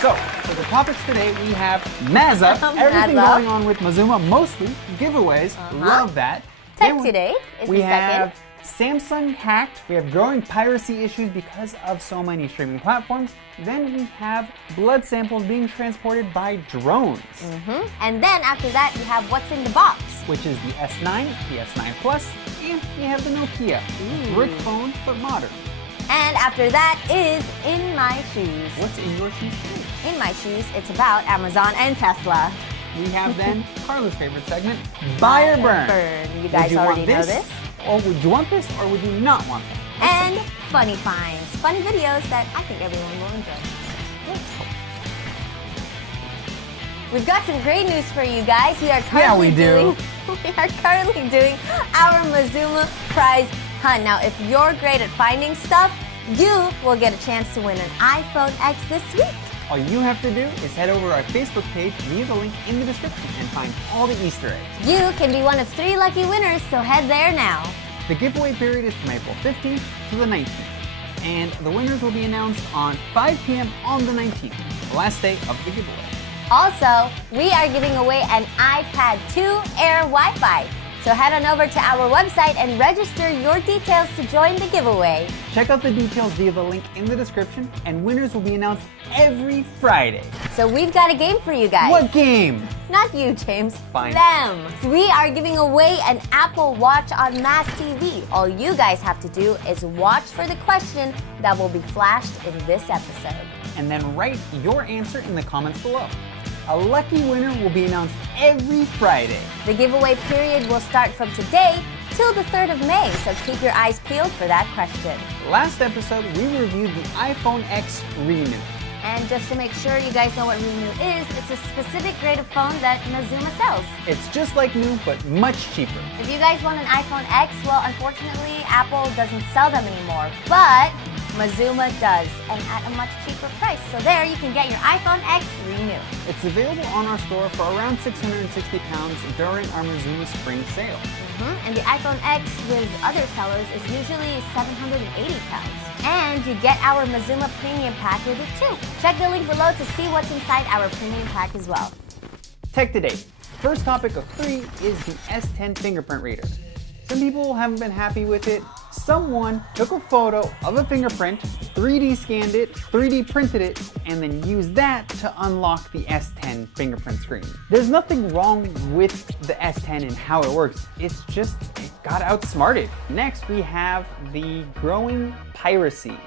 So, for the topics today, we have Mazza, everything going on with Mazuma, mostly giveaways. Love that. Tech today is we the second. have Samsung hacked. We have growing piracy issues because of so many streaming platforms. Then we have blood samples being transported by drones. And then after that, you have what's in the box. Which is the S9, the S9 Plus, and we have the Nokia. Brick phone, but modern. And after that is In My Shoes. What's in your shoes? In My Shoes, it's about Amazon and Tesla. We have then Carla's favorite segment, Buy or Burn. You guys already know this. Or would you want this, or would you not want that? And funny finds, funny videos that I think everyone will enjoy. We've got some great news for you guys. We are currently doing our Mazuma prize hunt. Now, if you're great at finding stuff, you will get a chance to win an iPhone X this week. All you have to do is head over our Facebook page via the link in the description and find all the Easter eggs. You can be one of 3 lucky winners, so head there now. The giveaway period is from April 15th to the 19th, and the winners will be announced on 5 p.m. on the 19th, the last day of the giveaway. Also, we are giving away an iPad 2 Air Wi-Fi. So head on over to our website and register your details to join the giveaway. Check out the details via the link in the description, and winners will be announced every Friday. So we've got a game for you guys. What game? Not you, James. Fine. Them. We are giving away an Apple Watch on Mass TV. All you guys have to do is watch for the question that will be flashed in this episode. And then write your answer in the comments below. A lucky winner will be announced every Friday. The giveaway period will start from today till the 3rd of May, so keep your eyes peeled for that question. Last episode, we reviewed the iPhone X Renew. And just to make sure you guys know what Renew is, it's a specific grade of phone that Mazuma sells. It's just like new, but much cheaper. If you guys want an iPhone X, well, unfortunately, Apple doesn't sell them anymore, but Mazuma does, and at a much cheaper price. So there, you can get your iPhone X Renew. It's available on our store for around £660 during our Mazuma spring sale. And the iPhone X with other sellers is usually £780. And you get our Mazuma Premium Pack with it too. Check the link below to see what's inside our Premium Pack as well. Tech Today. First topic of 3 is the S10 fingerprint reader. Some people haven't been happy with it. Someone took a photo of a fingerprint, 3D scanned it, 3D printed it, and then used that to unlock the S10 fingerprint screen. There's nothing wrong with the S10 and how it works. It's just, it got outsmarted. Next, we have the growing piracy.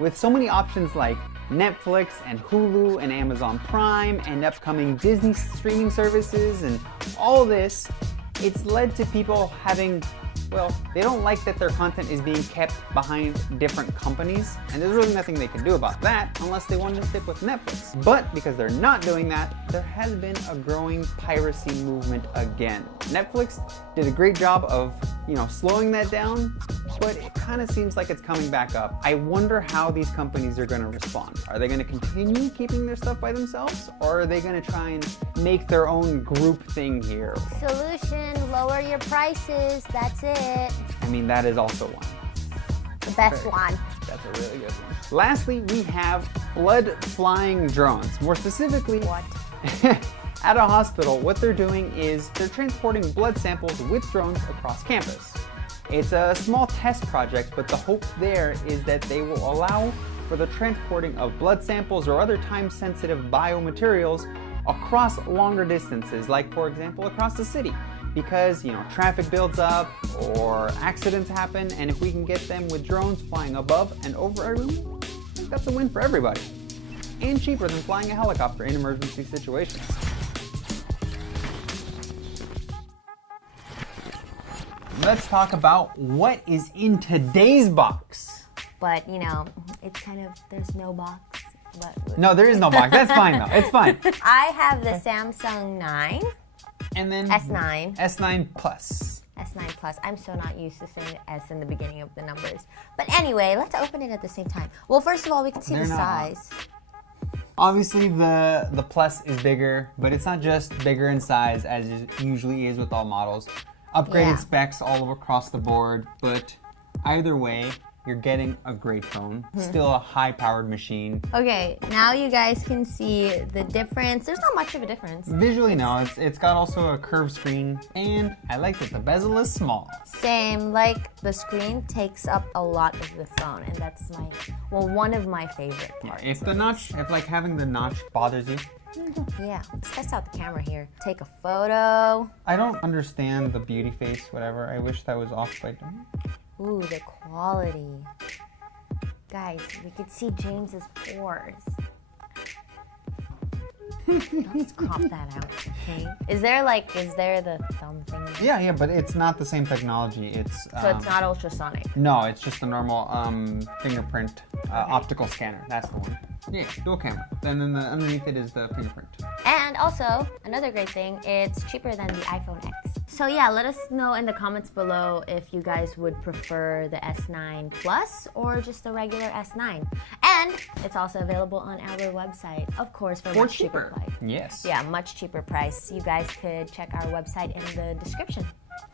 With so many options like Netflix and Hulu and Amazon Prime and upcoming Disney streaming services and all this, it's led to people having, well, they don't like that their content is being kept behind different companies, and there's really nothing they can do about that unless they want to stick with Netflix. But because they're not doing that, there has been a growing piracy movement again. Netflix did a great job of, slowing that down, but it kind of seems like it's coming back up. I wonder how these companies are going to respond. Are they going to continue keeping their stuff by themselves, or are they going to try and make their own group thing here? Solution, lower your prices, that's it. I mean, that is also one. The best one. That's a really good one. Lastly, we have blood flying drones. More specifically, What? at a hospital, what they're doing is they're transporting blood samples with drones across campus. It's a small test project, but the hope there is that they will allow for the transporting of blood samples or other time-sensitive biomaterials across longer distances, like for example across the city, because traffic builds up or accidents happen, and if we can get them with drones flying above and over everyone, that's a win for everybody, and cheaper than flying a helicopter in emergency situations. Let's talk about what is in today's box. But, it's kind of, there's no box. But No, there is no box. That's fine though. It's fine. I have the Samsung 9, And then S9. S9 Plus. S9 Plus. I'm so not used to saying S in the beginning of the numbers. But anyway, let's open it at the same time. Well, first of all, we can see They're the not. size. Obviously, the Plus is bigger, but it's not just bigger in size as it usually is with all models. Upgraded Yeah. specs all across the board, but either way, you're getting a great phone. Still a high-powered machine. Okay, now you guys can see the difference. There's not much of a difference. Visually, no. It's got also a curved screen, and I like that the bezel is small. Same, like the screen takes up a lot of the phone, and that's one of my favorite parts. If like having the notch bothers you, yeah, let's test out the camera here. Take a photo. I don't understand the beauty face, whatever. I wish that was off by. Ooh, the quality. Guys, we could see James's pores. Let's crop that out, okay? Is there the thumb thing? Yeah, but it's not the same technology. So it's not ultrasonic? No, it's just a normal fingerprint optical scanner. That's the one. Yeah, dual camera. And then underneath it is the fingerprint. And also, another great thing, it's cheaper than the iPhone X. So yeah, let us know in the comments below if you guys would prefer the S9 Plus or just the regular S9. And it's also available on our website, of course, for much cheaper price. Yes. Yeah, much cheaper price. You guys could check our website in the description.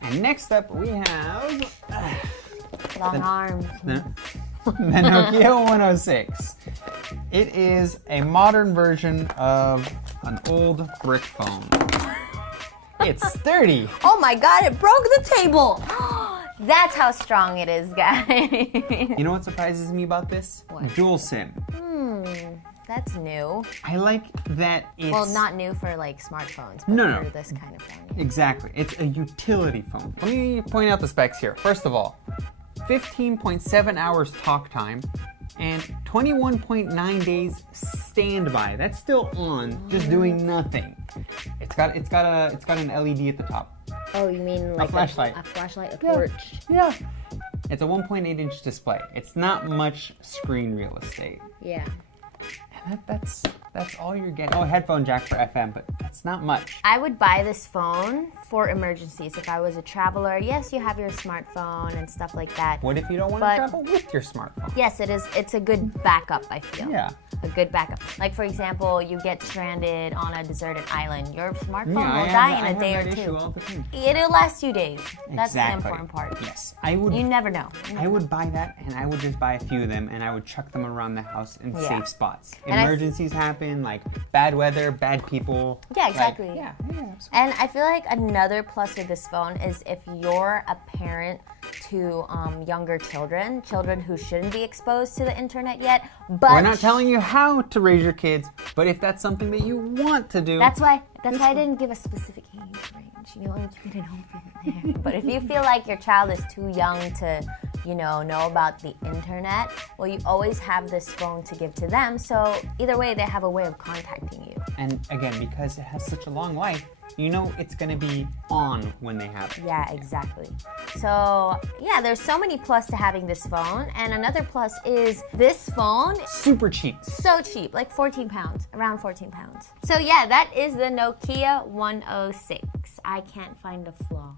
And next up we have Long arms. The Nokia 106. It is a modern version of an old brick phone. It's sturdy. Oh my god, it broke the table. That's how strong it is, guys. You know what surprises me about this? What? Dual SIM. That's new. I like that it's... Well, not new for like smartphones, but No. for this kind of phone. Yeah. Exactly. It's a utility phone. Let me point out the specs here. First of all, 15.7 hours talk time and 21.9 days standby. That's still on, just doing nothing. It's got an LED at the top. Oh, you mean like a flashlight? A flashlight, a torch. Yeah. It's a 1.8-inch display. It's not much screen real estate. Yeah. And that's all you're getting. Oh, a headphone jack for FM, but that's not much. I would buy this phone for emergencies. If I was a traveler, yes, you have your smartphone and stuff like that. What if you don't want to travel with your smartphone? Yes, it is. It's a good backup, I feel. Yeah. A good backup. Like, for example, you get stranded on a deserted island. Your smartphone will I die have in a day or that two. issue all the time. It'll last you days. That's the Exactly. important part. Yes. I would. You never know. I would buy that, and I would just buy a few of them, and I would chuck them around the house in Yeah. safe spots. And Emergencies happen, like bad weather, bad people. Yeah, exactly. Like, yeah, absolutely. And I feel like another plus with this phone is if you're a parent to younger children who shouldn't be exposed to the internet yet, but We're not telling you how to raise your kids, but if that's something that you want to do, that's why I didn't give a specific age range. You know, you didn't know there. But if you feel like your child is too young to, know about the internet, well, you always have this phone to give to them. So either way, they have a way of contacting you. And again, because it has such a long life, it's going to be on when they have it. Yeah, exactly. So yeah, there's so many plus to having this phone. And another plus is this phone. Super cheap. So cheap, like 14 pounds, around 14 pounds. So yeah, that is the Nokia 106. I can't find a flaw.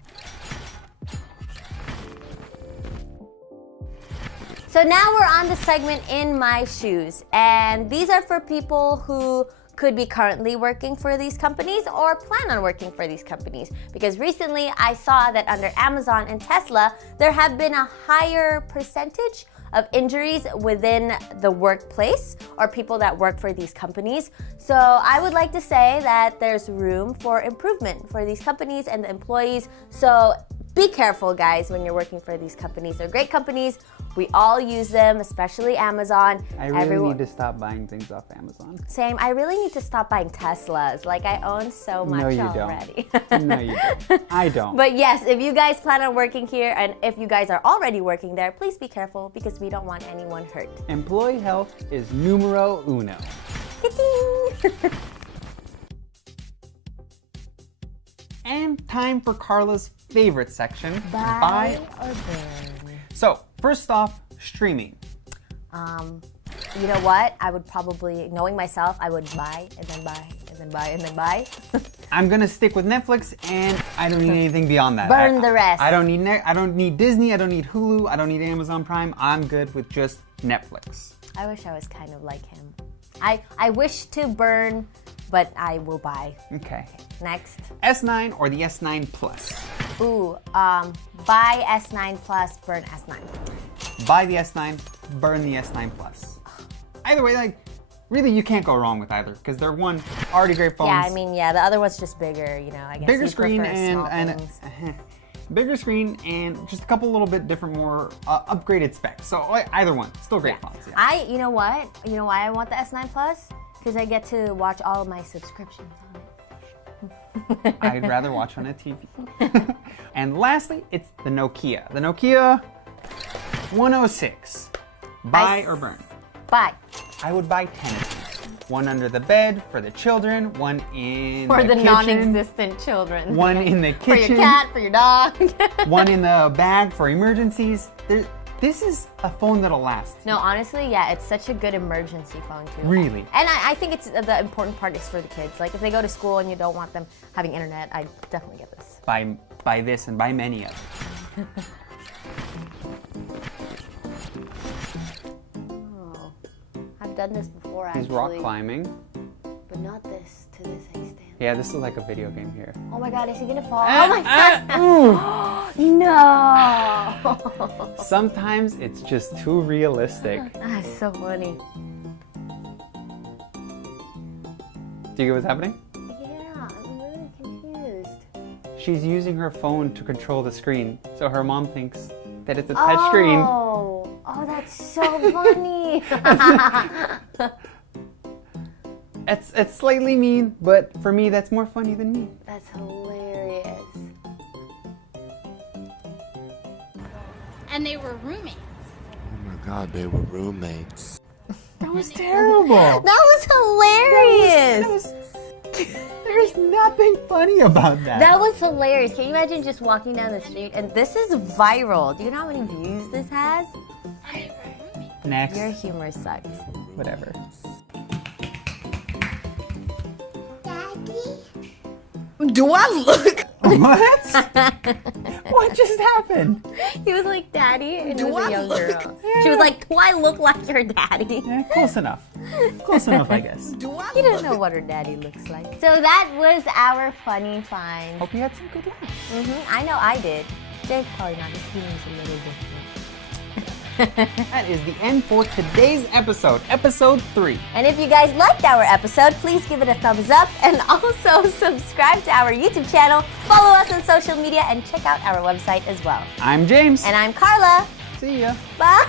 So now we're on the segment In My Shoes. And these are for people who could be currently working for these companies or plan on working for these companies. Because recently I saw that under Amazon and Tesla, there have been a higher percentage of injuries within the workplace or people that work for these companies. So I would like to say that there's room for improvement for these companies and the employees. So be careful, guys, when you're working for these companies. They're great companies. We all use them, especially Amazon. I really need to stop buying things off Amazon. Same. I really need to stop buying Teslas. Like, I own so much already. No, you don't. I don't. But yes, if you guys plan on working here and if you guys are already working there, please be careful because we don't want anyone hurt. Employee health is numero uno. And time for Carla's favorite section, buy or burn. So, first off, streaming. You know what? I would probably, knowing myself, I would buy and then buy and then buy and then buy. I'm gonna stick with Netflix, and I don't need anything beyond that. Burn the rest. I don't need Disney. I don't need Hulu. I don't need Amazon Prime. I'm good with just Netflix. I wish I was kind of like him. I wish to burn, but I will buy. Okay. Next. S9 or the S9 Plus? Ooh, buy S9 Plus, burn S9. buy the S9, burn the S9 Plus. Either way, like, really, you can't go wrong with either because they're already great phones. Yeah, I mean, yeah, the other one's just bigger, you know, I guess. Bigger you screen prefer and small bigger screen and just a couple little bit different, more upgraded specs. So like, either one, still great phones. Yeah. You know what? You know why I want the S9 Plus? Because I get to watch all of my subscriptions on it. I'd rather watch on a TV. And lastly, it's the Nokia. The Nokia 106. Buy or burn? Buy. I would buy 10 of these. One under the bed for the children, one in for the kitchen, non-existent children. One in the kitchen. For your cat, for your dog. One in the bag for emergencies. This is a phone that'll last. No, honestly, yeah, it's such a good emergency phone too. Really? And I think it's the important part is for the kids. Like if they go to school and you don't want them having internet, I definitely get this. Buy this and buy many of them. I've done this before, He's actually. rock climbing. But not this, to this extent. Yeah, this is like a video game here. Oh my god, is he gonna fall? Oh my god! No! Sometimes it's just too realistic. That's so funny. Do you get what's happening? Yeah, I'm really confused. She's using her phone to control the screen, so her mom thinks that it's a touch screen. Oh, that's so funny. It's slightly mean, but for me, that's more funny than me. That's hilarious. And they were roommates. Oh my god, they were roommates. That was terrible. That was hilarious. There's nothing funny about that. That was hilarious. Can you imagine just walking down the street and this is viral? Do you know how many views this has? Next. Your humor sucks. Whatever. Do I look? What? What just happened? He was like, Daddy, and it was a young girl. She was like, do I look like your daddy? Yeah, close enough. Close enough, I guess. You don't know what her daddy looks like. So that was our funny find. Hope you had some good luck. I know I did. Jake's probably not. His humor's a little different. That is the end for today's episode, episode 3. And if you guys liked our episode, please give it a thumbs up and also subscribe to our YouTube channel, follow us on social media, and check out our website as well. I'm James. And I'm Carla. See ya. Bye.